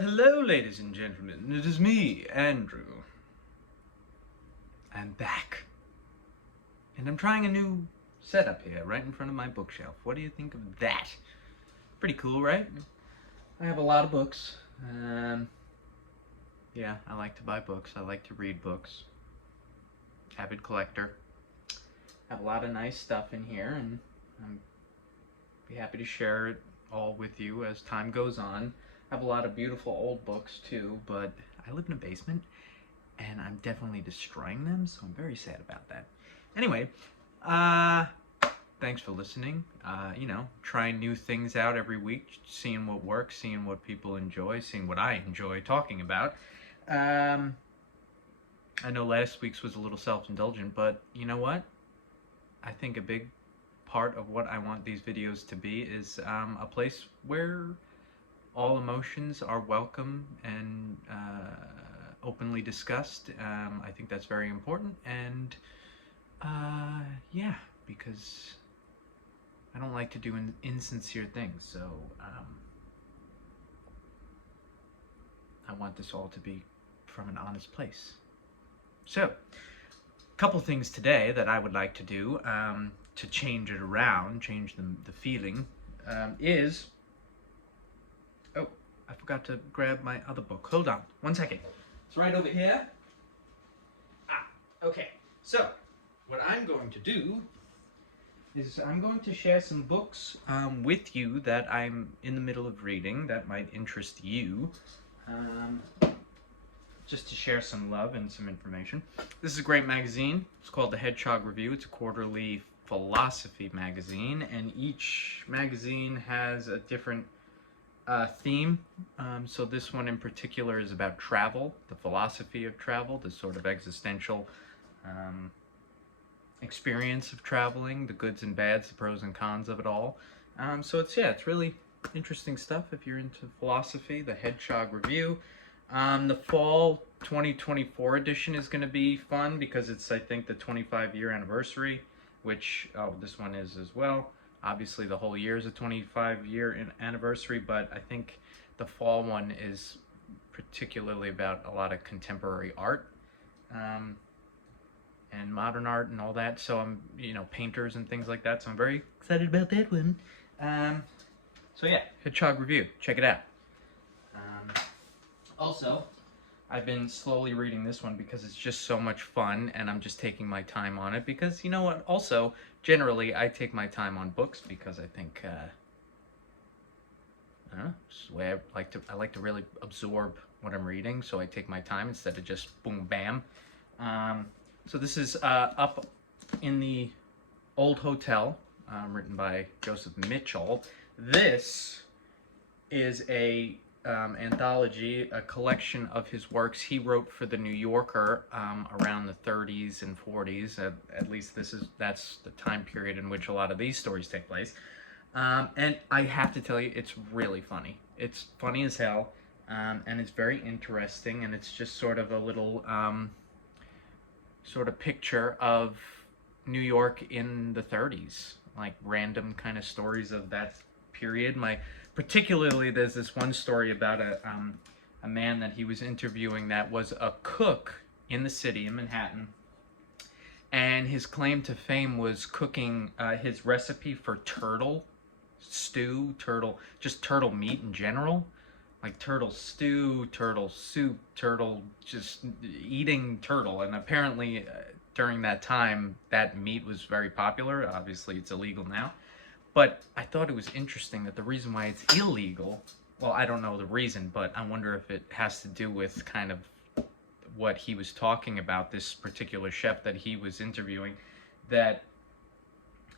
Hello, ladies and gentlemen. It is me, Andrew. I'm back. And I'm trying a new setup here, right in front of my bookshelf. What do you think of that? Pretty cool, right? I have a lot of books. Yeah, I like to buy books. I like to read books. Avid collector. Have a lot of nice stuff in here, and I'm be happy to share it all with you as time goes on. I have a lot of beautiful old books too, but I live in a basement and I'm definitely destroying them, so I'm very sad about that. Anyway, uh, thanks for listening. Trying new things out every week, seeing what works, seeing what people enjoy, seeing what I enjoy talking about. Um, I know last week's was a little self-indulgent, but you know what? I think a big part of what I want these videos to be is a place where all emotions are welcome and openly discussed. I think that's very important, and yeah, because I don't like to do insincere things, so I want this all to be from an honest place. So, a couple things today that I would like to do to change it around, change the feeling, is... Oh, I forgot to grab my other book. Hold on, 1 second. It's right over here. Okay. So, what I'm going to do is I'm going to share some books with you that I'm in the middle of reading that might interest you. Just to share some love and some information. This is a great magazine. It's called The Hedgehog Review. It's a quarterly philosophy magazine, and each magazine has a different theme. So this one in particular is about travel, the philosophy of travel, the sort of existential experience of traveling, the goods and bads, the pros and cons of it all. So it's really interesting stuff if you're into philosophy. The Hedgehog Review. The fall 2024 edition is going to be fun because it's, I think, the 25-year anniversary, which this one is as well. Obviously, the whole year is a 25-year anniversary, but I think the fall one is particularly about a lot of contemporary art and modern art and all that. So I'm, painters and things like that. So I'm very excited about that one. So yeah, Hedgehog Review. Check it out. Also, I've been slowly reading this one because it's just so much fun, and I'm just taking my time on it because, you know what, also, generally, I take my time on books because I think, I don't know, it's the way I like to really absorb what I'm reading, so I take my time instead of just boom, bam. So this is Up in the Old Hotel, written by Joseph Mitchell. This is a anthology, a collection of his works he wrote for the New Yorker around the 30s and 40s. At least that's the time period in which a lot of these stories take place. And I have to tell you, it's really funny. It's funny as hell, and it's very interesting, and it's just sort of a little sort of picture of New York in the 30s, like random kind of stories of that period. Particularly, there's this one story about a man that he was interviewing that was a cook in the city in Manhattan, and his claim to fame was cooking his recipe for turtle stew, just turtle meat in general, like turtle stew, turtle soup, just eating turtle. And apparently, during that time, that meat was very popular. Obviously, it's illegal now. But I thought it was interesting that the reason why it's illegal, well, I don't know the reason, but I wonder if it has to do with kind of what he was talking about, this particular chef that he was interviewing, that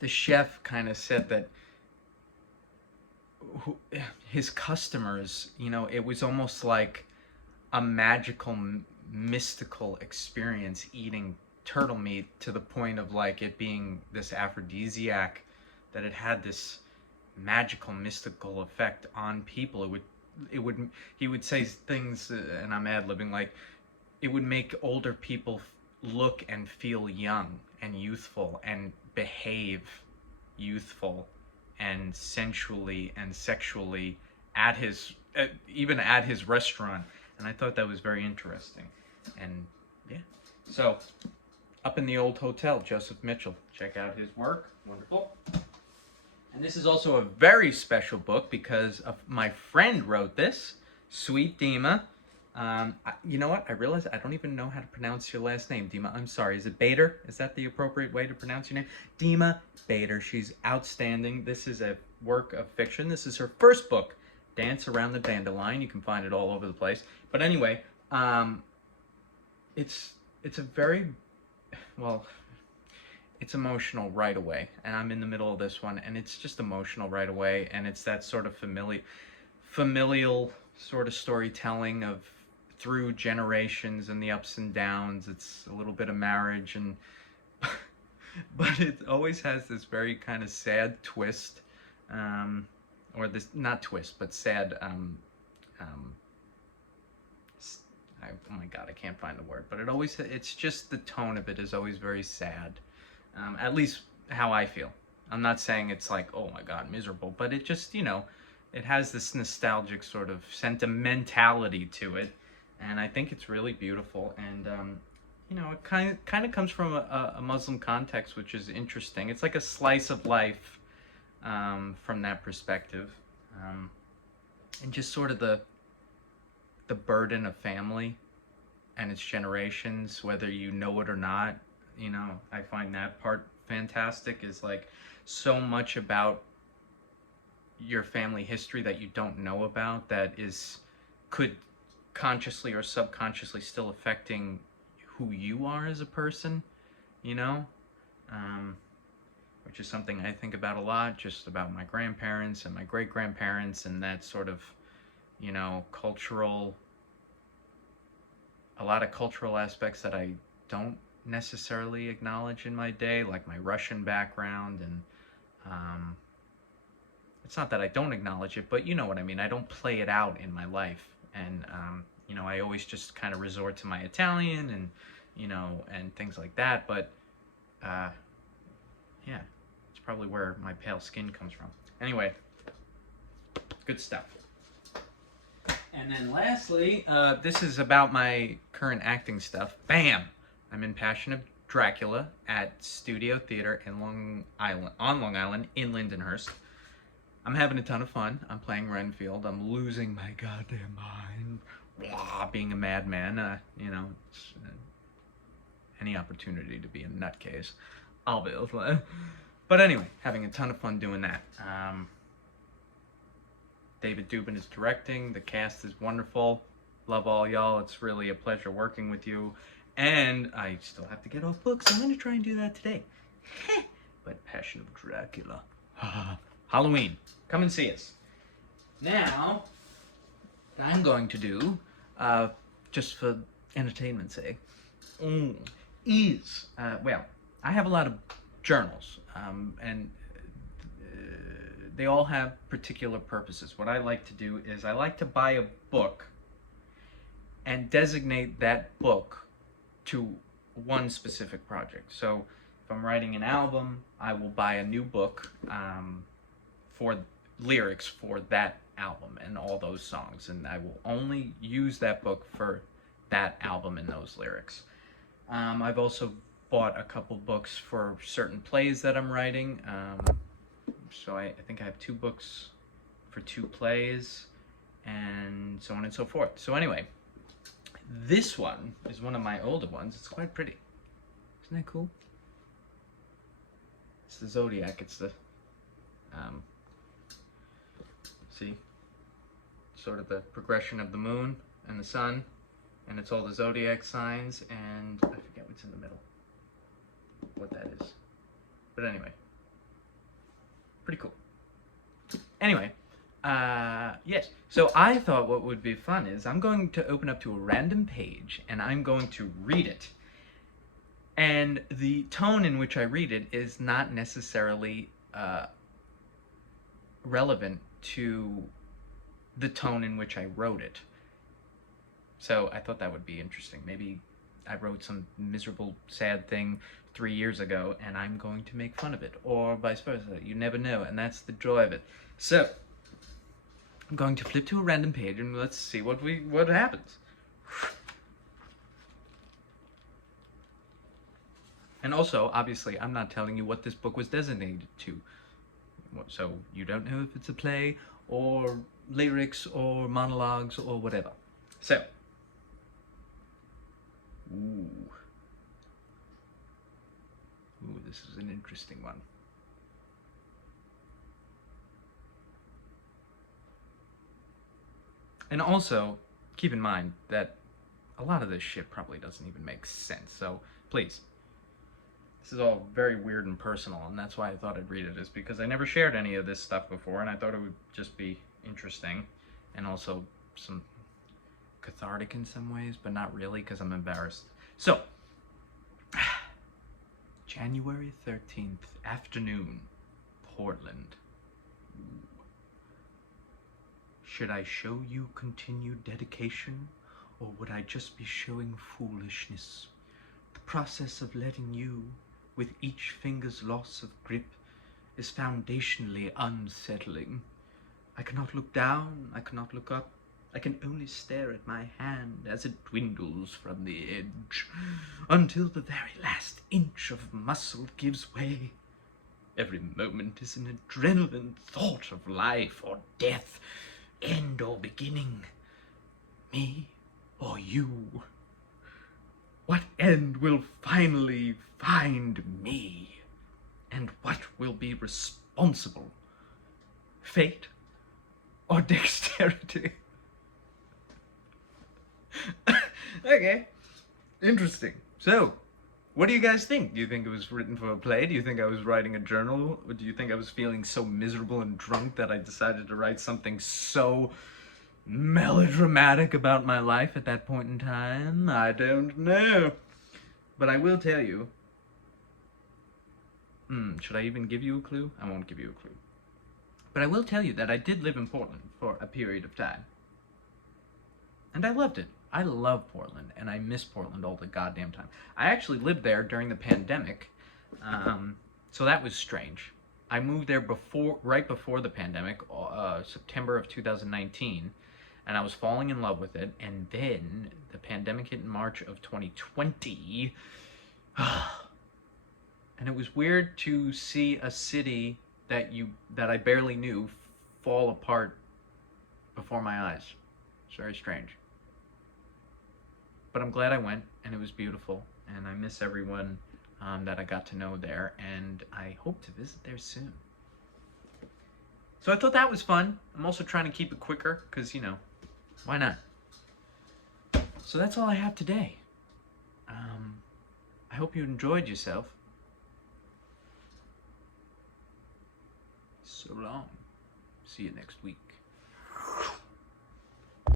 the chef kind of said that his customers, it was almost like a magical, mystical experience eating turtle meat, to the point of like it being this aphrodisiac, that it had this magical, mystical effect on people. He would say things, and I'm ad-libbing, like it would make older people look and feel young and youthful and behave youthful and sensually and sexually at even at his restaurant, and I thought that was very interesting. And yeah, so up in the old hotel, Joseph Mitchell. Check out his work. Wonderful. And this is also a very special book because my friend wrote this, Sweet Dima. You know what? I realize I don't even know how to pronounce your last name, Dima. I'm sorry. Is it Bader? Is that the appropriate way to pronounce your name? Dima Bader. She's outstanding. This is a work of fiction. This is her first book, Dance Around the Dandelion. You can find it all over the place. But anyway, it's a very, well, it's emotional right away. And I'm in the middle of this one, and it's just emotional right away. And it's that sort of familial sort of storytelling of through generations and the ups and downs. It's a little bit of marriage, and but it always has this very kind of sad twist, or this, not twist, but sad, oh my god, I can't find the word, but it's just the tone of it is always very sad, at least how I feel. I'm not saying it's like, oh my god, miserable, but it just, it has this nostalgic sort of sentimentality to it, and I think it's really beautiful. And it kind of comes from a Muslim context, which is interesting. It's like a slice of life from that perspective, and just sort of the burden of family and its generations, whether you know it or not. I find that part fantastic. Is like so much about your family history that you don't know about, that could consciously or subconsciously still affecting who you are as a person, which is something I think about a lot, just about my grandparents and my great-grandparents, and that sort of, a lot of cultural aspects that I don't necessarily acknowledge in my day, like my Russian background. And it's not that I don't acknowledge it, but you know what I mean. I don't play it out in my life. And, I always just kind of resort to my Italian and, and things like that. But, yeah, it's probably where my pale skin comes from. Anyway, good stuff. And then lastly, this is about my current acting stuff. Bam! I'm in Passion of Dracula at Studio Theater in Long Island, in Lindenhurst. I'm having a ton of fun. I'm playing Renfield. I'm losing my goddamn mind. Blah, being a madman. Any opportunity to be a nutcase, I'll be able to. But anyway, having a ton of fun doing that. David Dubin is directing. The cast is wonderful. Love all y'all. It's really a pleasure working with you. And I still have to get off books. I'm going to try and do that today. But Passion of Dracula. Halloween. Come and see us. Now, what I'm going to do, just for entertainment's sake, is, I have a lot of journals, and they all have particular purposes. What I like to do is I like to buy a book and designate that book to one specific project. So if I'm writing an album, I will buy a new book for lyrics for that album and all those songs, and I will only use that book for that album and those lyrics. I've also bought a couple books for certain plays that I'm writing. So I think I have 2 books for 2 plays, and so on and so forth. So anyway, this one is one of my older ones. It's quite pretty. Isn't that cool? It's the Zodiac. It's the, see, sort of the progression of the moon and the sun, and it's all the Zodiac signs, and I forget what's in the middle, what that is. But anyway, pretty cool. Anyway, yes, so I thought what would be fun is I'm going to open up to a random page and I'm going to read it. And the tone in which I read it is not necessarily relevant to the tone in which I wrote it. So I thought that would be interesting. Maybe I wrote some miserable, sad thing 3 years ago and I'm going to make fun of it, or vice versa. You never know, and that's the joy of it. So I'm going to flip to a random page and let's see what happens. And also, obviously, I'm not telling you what this book was designated to. So you don't know if it's a play or lyrics or monologues or whatever. So, ooh, this is an interesting one. And also, keep in mind that a lot of this shit probably doesn't even make sense. So, please. This is all very weird and personal, and that's why I thought I'd read it, is because I never shared any of this stuff before, and I thought it would just be interesting, and also some cathartic in some ways, but not really, because I'm embarrassed. So, January 13th, afternoon, Portland. Ooh. Should I show you continued dedication, or would I just be showing foolishness? The process of letting you, with each finger's loss of grip, is foundationally unsettling. I cannot look down, I cannot look up. I can only stare at my hand as it dwindles from the edge, until the very last inch of muscle gives way. Every moment is an adrenaline thought of life or death, end or beginning, me or you. What end will finally find me? And what will be responsible? Fate or dexterity? Okay, interesting. So, what do you guys think? Do you think it was written for a play? Do you think I was writing a journal? Or do you think I was feeling so miserable and drunk that I decided to write something so melodramatic about my life at that point in time? I don't know. But I will tell you. Should I even give you a clue? I won't give you a clue. But I will tell you that I did live in Portland for a period of time. And I loved it. I love Portland, and I miss Portland all the goddamn time. I actually lived there during the pandemic, so that was strange. I moved there right before the pandemic, September of 2019, and I was falling in love with it, and then the pandemic hit in March of 2020, and it was weird to see a city that I barely knew fall apart before my eyes. It's very strange. But I'm glad I went, and it was beautiful, and I miss everyone that I got to know there, and I hope to visit there soon. So I thought that was fun. I'm also trying to keep it quicker, because, you know, why not? So that's all I have today. I hope you enjoyed yourself. So long. See you next week.